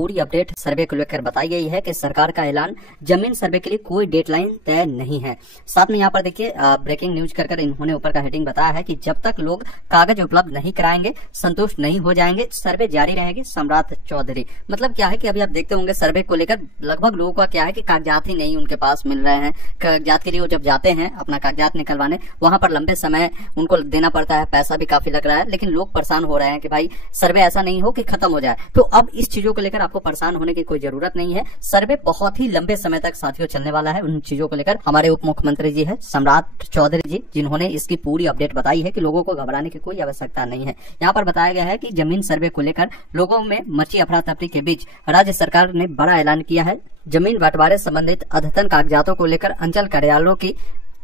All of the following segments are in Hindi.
पूरी अपडेट सर्वे को लेकर बताई गई है कि सरकार का ऐलान, जमीन सर्वे के लिए कोई डेडलाइन तय नहीं है। साथ में यहाँ पर देखिए ब्रेकिंग न्यूज कर इन्होंने ऊपर का हेडिंग बताया है कि जब तक लोग कागज उपलब्ध नहीं कराएंगे, संतुष्ट नहीं हो जाएंगे, सर्वे जारी रहेगी। सम्राट चौधरी मतलब क्या है कि अभी आप देखते होंगे सर्वे को लेकर लगभग लोगों का क्या है कि कागजात ही नहीं उनके पास मिल रहे हैं। कागजात के लिए वो जब जाते हैं अपना कागजात निकलवाने, वहां पर लंबे समय उनको देना पड़ता है, पैसा भी काफी लग रहा है, लेकिन लोग परेशान हो रहे हैं कि भाई सर्वे ऐसा नहीं हो कि खत्म हो जाए। तो अब इस चीजों को लेकर आपको परेशान होने की कोई जरूरत नहीं है। सर्वे बहुत ही लंबे समय तक साथियों चलने वाला है। उन चीजों को लेकर हमारे उप मुख्यमंत्री जी है सम्राट चौधरी जी, जिन्होंने इसकी पूरी अपडेट बताई है कि लोगों को घबराने की कोई आवश्यकता नहीं है। यहाँ पर बताया गया है कि जमीन सर्वे को लेकर लोगों में मची अफरा तफरी के बीच राज्य सरकार ने बड़ा ऐलान किया है। जमीन बंटवारे संबंधित अद्यतन कागजातों को लेकर अंचल कार्यालयों की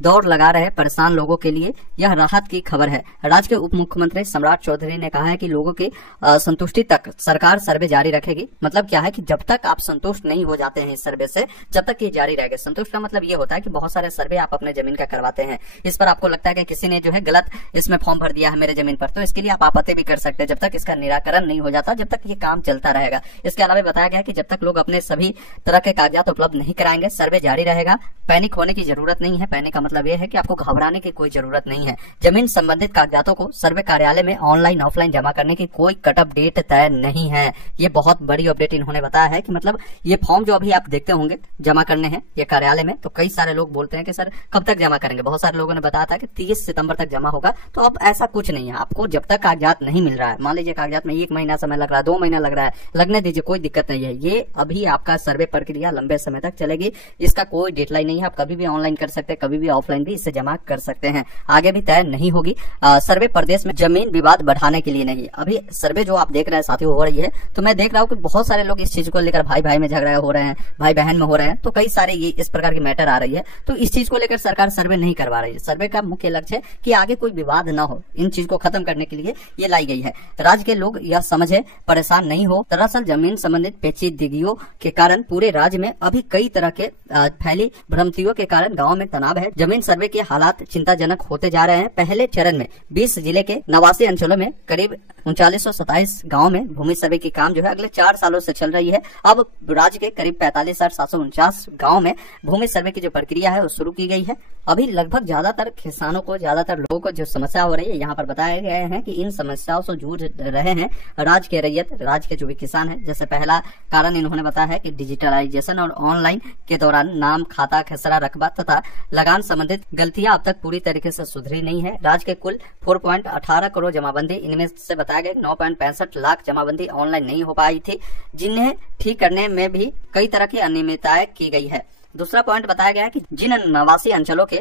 दौड़ लगा रहे परेशान लोगों के लिए यह राहत की खबर है। राज्य के उप मुख्यमंत्री सम्राट चौधरी ने कहा है कि लोगों की संतुष्टि तक सरकार सर्वे जारी रखेगी। मतलब क्या है कि जब तक आप संतुष्ट नहीं हो जाते हैं इस सर्वे से, जब तक ये जारी रहेगा। संतुष्ट का मतलब ये होता है कि बहुत सारे सर्वे आप अपने जमीन का करवाते हैं, इस पर आपको लगता है कि किसी ने जो है गलत इसमें फॉर्म भर दिया है मेरे जमीन पर, तो इसके लिए आप आपत्ति भी कर सकते हैं जब तक इसका निराकरण नहीं हो जाता, जब तक ये काम चलता रहेगा। इसके अलावा बताया गया है कि जब तक लोग अपने सभी तरह के कागजात उपलब्ध नहीं कराएंगे, सर्वे जारी रहेगा। पैनिक होने की जरूरत नहीं है। पैनिक का मतलब यह है कि आपको घबराने की कोई जरूरत नहीं है। जमीन संबंधित कागजातों को सर्वे कार्यालय में ऑनलाइन ऑफलाइन जमा करने की कोई कट ऑफ डेट तय नहीं है। ये बहुत बड़ी अपडेट इन्होंने बताया है कि मतलब ये फॉर्म जो अभी आप देखते होंगे जमा करने हैं ये कार्यालय में, तो कई सारे लोग बोलते हैं कि सर कब तक जमा करेंगे। बहुत सारे लोगों ने बताया था कि 30 सितंबर तक जमा होगा, तो अब ऐसा कुछ नहीं है। आपको जब तक कागजात नहीं मिल रहा है, मान लीजिए कागजात में 1 महीना समय लग रहा है, 2 महीना लग रहा है, लगने दीजिए, कोई दिक्कत नहीं है। ये अभी आपका सर्वे प्रक्रिया लंबे समय तक चलेगी, इसका कोई डेडलाइन नहीं है। आप कभी भी ऑनलाइन कर सकते हैं, कभी भी ऑफलाइन भी इसे जमा कर सकते हैं, आगे भी तय नहीं होगी। सर्वे प्रदेश में जमीन विवाद बढ़ाने के लिए नहीं। अभी सर्वे जो आप देख रहे हैं साथियों हो रही है, तो मैं देख रहा हूँ कि बहुत सारे लोग इस चीज को लेकर भाई भाई में झगड़ा हो रहे हैं, भाई बहन में हो रहे हैं, तो कई सारे ये इस प्रकार की मैटर आ रही है। तो इस चीज को लेकर सरकार सर्वे नहीं करवा रही है। सर्वे का मुख्य लक्ष्य है कि आगे कोई विवाद न हो, इन चीज को खत्म करने के लिए ये लाई गई है। राज्य के लोग यह समझे परेशान नहीं हो। दरअसल जमीन संबंधित पेचीदगियों के कारण पूरे राज्य में अभी कई तरह के फैली भ्रांतियों के कारण गाँव में तनाव है। जमीन सर्वे के हालात चिंताजनक होते जा रहे हैं। पहले चरण में 20 जिले के 89 अंचलों में करीब 3927 गाँव में भूमि सर्वे की काम जो है अगले 4 सालों से चल रही है। अब राज्य के करीब 45,749 गाँव में भूमि सर्वे की जो प्रक्रिया है वो शुरू की गई है। अभी लगभग ज्यादातर किसानों को, ज्यादातर लोगों को जो समस्या हो रही है, यहाँ पर बताया गया है कि इन समस्याओं से जूझ रहे हैं राज्य के रैयत, राज्य के जो भी किसान है। जैसे पहला कारण इन्होंने बताया है कि डिजिटलाइजेशन और ऑनलाइन के दौरान नाम, खाता, खसरा, रकबा तथा लगान संबंधित गलतियां अब तक पूरी तरीके से सुधरी नहीं है। राज्य के कुल 4.18 करोड़ जमाबंदी, इनमें से बताया गया 9.65 लाख जमाबंदी ऑनलाइन नहीं हो पाई थी, जिन्हें ठीक करने में भी कई तरह की अनियमितताएं की गई है। दूसरा पॉइंट बताया गया है कि जिन 89 अंचलों के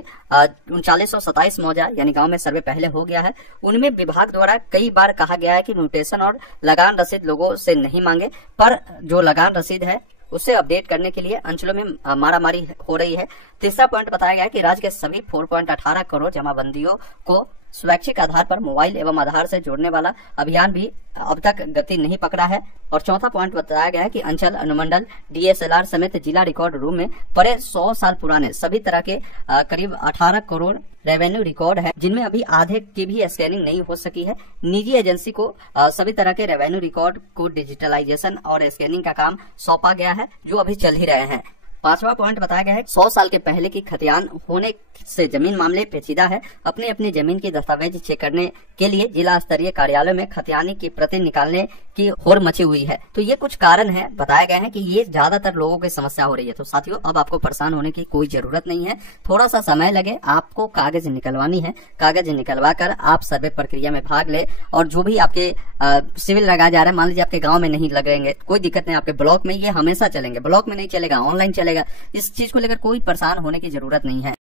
3927 मौजा यानी गांव में सर्वे पहले हो गया है, उनमें विभाग द्वारा कई बार कहा गया है कि म्यूटेशन और लगान रसीद लोगों से नहीं मांगे, पर जो लगान रसीद है उसे अपडेट करने के लिए अंचलों में मारामारी हो रही है। तीसरा पॉइंट बताया गया है कि राज्य के सभी 4.18 करोड़ जमाबंदियों को स्वैच्छिक आधार पर मोबाइल एवं आधार से जोड़ने वाला अभियान भी अब तक गति नहीं पकड़ा है। और चौथा पॉइंट बताया गया है कि अंचल, अनुमंडल, डीएसएलआर समेत जिला रिकॉर्ड रूम में पड़े 100 साल पुराने सभी तरह के करीब 18 करोड़ रेवेन्यू रिकॉर्ड है, जिनमें अभी आधे की भी स्कैनिंग नहीं हो सकी है। निजी एजेंसी को सभी तरह के रेवेन्यू रिकॉर्ड को डिजिटलाइजेशन और स्कैनिंग का काम सौंपा गया है, जो अभी चल ही रहे हैं। पांचवा पॉइंट बताया गया है 100 साल के पहले की खतियान होने से जमीन मामले पेचीदा है। अपनी अपनी जमीन की दस्तावेज चेक करने के लिए जिला स्तरीय कार्यालय में खतियानी की प्रति निकालने की होड़ मची हुई है। तो ये कुछ कारण है बताया गया है कि ये ज्यादातर लोगों की समस्या हो रही है। तो साथियों अब आपको परेशान होने की कोई जरूरत नहीं है। थोड़ा सा समय लगे, आपको कागज निकलवानी है, कागज निकलवा कर आप सर्वे प्रक्रिया में भाग ले। और जो भी आपके सिविल लगाया जा रहा है, मान लीजिए आपके गाँव में नहीं लगेंगे, कोई दिक्कत नहीं, आपके ब्लॉक में ये हमेशा चलेंगे, ब्लॉक में नहीं चलेगा, ऑनलाइन चलेगा। इस चीज को लेकर कोई परेशान होने की जरूरत नहीं है।